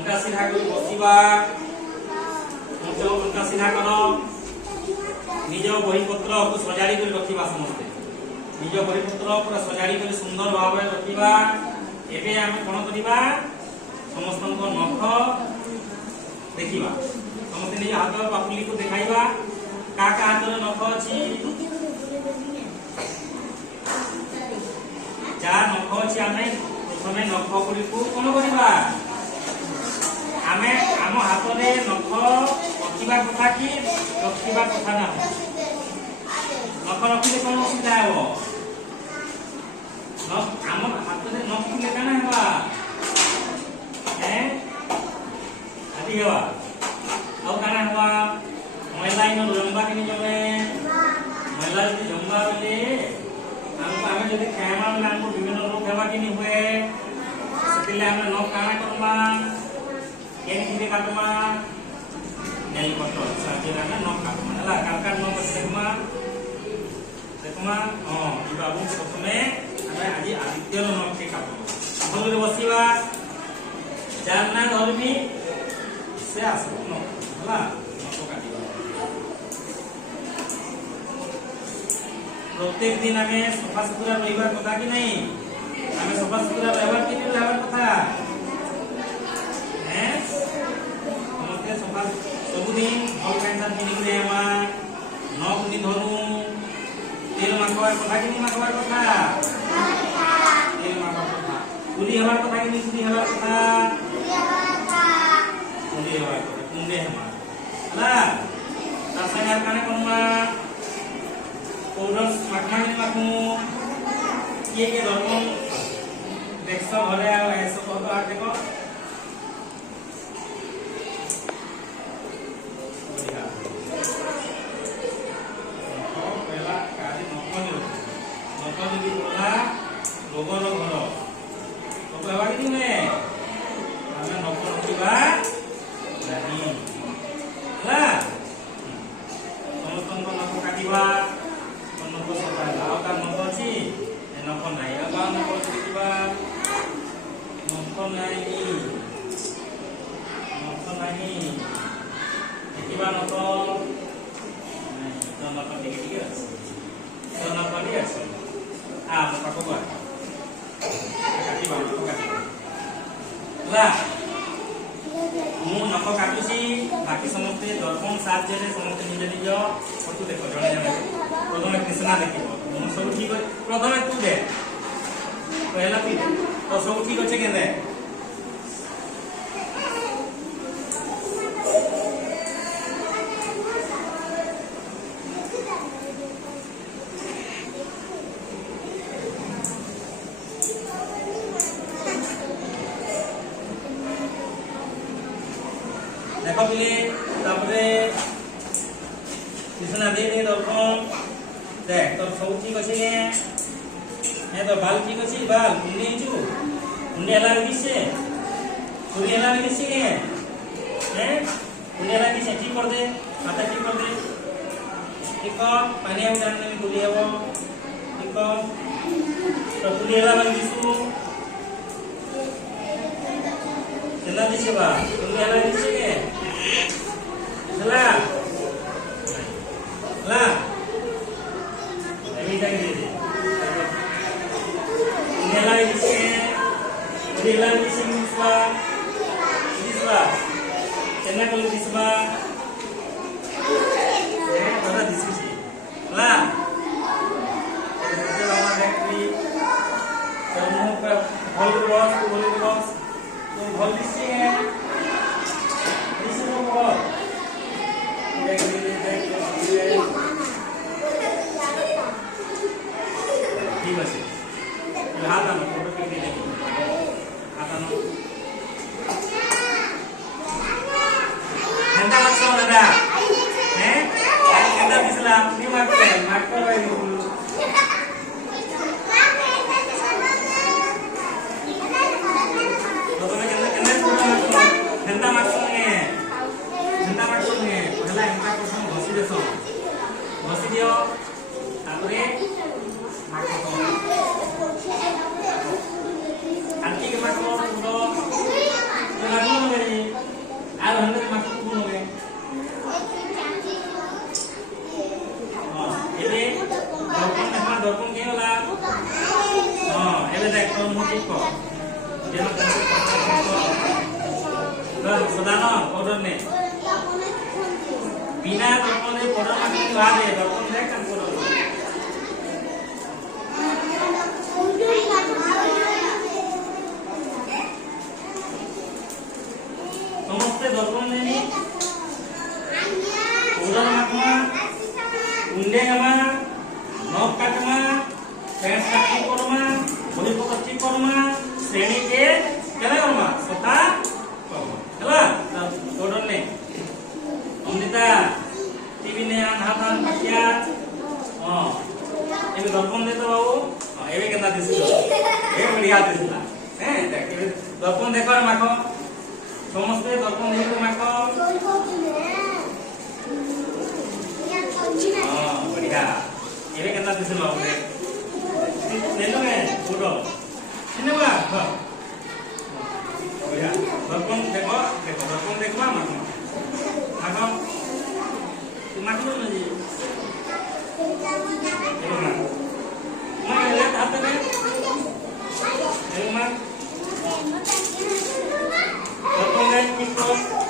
अंका सिधा कर बसिबा अंका सिधा कर निज बहीपत्र को सजाड़ी कर रखिबा समस्ते निज बहीपत्र पूरा सजाड़ी कर सुंदर भाव रखिबा एबे आमे कोन करिबा समस्त नख देखिबा समस्त निज हाथ पापुली को देखाइबा का हाथ रे नख अछि जा नख अछि आमे प्रथमे नख गुडी को कोन करिबा आमे आम हाथ रे नख रखिबा कथा कि रखिबा कथा ना नख रखिले कोन असुविधा हेबो आम हाथ रे नख रखिले काना हेबा आदि हेबा आउ काना हेबा मैला इन लंबा किनि जमे मैला जदि जम्बा बेले हमको आमे जदि खायमा बेले हमको विभिन्न रोग हेबा किनि हुए सेतिले आमे नख काना करबा केन किने काटमा नेल कटर साजेरा ना नख काटमा हला कालका नख देखमा ई बाबू प्रथमे आमे आजि आदित्य नख के काटबो भलरे बसिबा जानना धर्मी से आसबो नख हला नख काटिबा प्रत्येक दिन आमे सफा सुतरा रहिबार कथा कि नहीं आमे सफा सुतरा रहबार कि नहीं रहबार कथा सबुदिन भल पेंशन किनिकरे आमा नख नि धरु तेल माखवार कथा कि नहीं माखवार कथा तेल माखवार कथा कुली हमार कथा कि नहीं कुली हमार कथा कुली हमार कथा कुंडे हमार ला तासंगार काने कोनमा पौरस माखमानि माखु के धर्म देखस घरे आ ऐसो कहतो आ देखो रोगर घर तो कहवा कि में हमें नख रखिबा नहीं हला समस्त नख काटिबा नख सफा लाओ का नख अछि ए नख नाही आ नख रखिबा नख नाही देखिबा नख नहीं तो नख ठीक अछि तो नख ठीक अछि आ पाको बा ला मु नख काटुसी बाकी समस्ते दर्पण साहाय्य रे समस्ते निज निज फोटो देखो जणे जणे प्रथमे कृष्णा देखिबो मु सब ठीक प्रथमे तू दे पहला पी तो सब ठीक अछि केने देखो बिले तापरे कृष्णा दे दर्पण देख तो सब ठीक अछि ने हे तो बाल ठीक अछि बाल कुंडे छु कुंडे हला दिसे कुंडे हला दिसे ने हैं कुंडे हला दिसे ठीक कर दे माथा ठीक कर दे ठीक पानी हम जान में गुली हबो ठीक तो कुंडे हला दिसु चला दिसे बा कुंडे हला दिसे ने चला ला अभी तक दे नेला दिसे नेला दिसे दिसवा चन्ना कल दिसवा ए बड़ा दिसुसी ला तो हमारा फैक्ट्री तो मुंह पे भल बस तो भल दिसे है दिसो बहुत ठीक है हाथ आनो फोटो क्लिक देखो हाथ आनो घंटा लगसो दादा हैं घंटा बिसला नी मार्क कर भाई बोलू तो तुम्हें घंटा मार्क ने पहला घंटा को घसी देसो घसी दियो तापरे मार्क सदानो पाउडर ने बिना दर्पण दे पाउडर माखी बादे दर्पण दे कान पाउडर समस्त दर्पण देनी पाउडर माखमा उंडे गमा नख काटमा पेंट काटी करमा बॉडी को कच्ची करमा श्रेणी के केला करमा सफा हेला पाउडर ने अमृता टीवी ने आन हाथान बचिया एबे दर्पण दे तो बाबू एबे केना दिसिलो ए बढ़िया दिसिला हैं देख दर्पण देखो माखो समस्त दर्पण देखो माखो बढ़िया एबे केना दिसिलो बाबू ले लो मैं फोटो सिनेमा हां बढ़िया दर्पण देखो देखो दर्पण देखो माखो माखो माखो नहीं ले हाथ में दर्पण ले किसको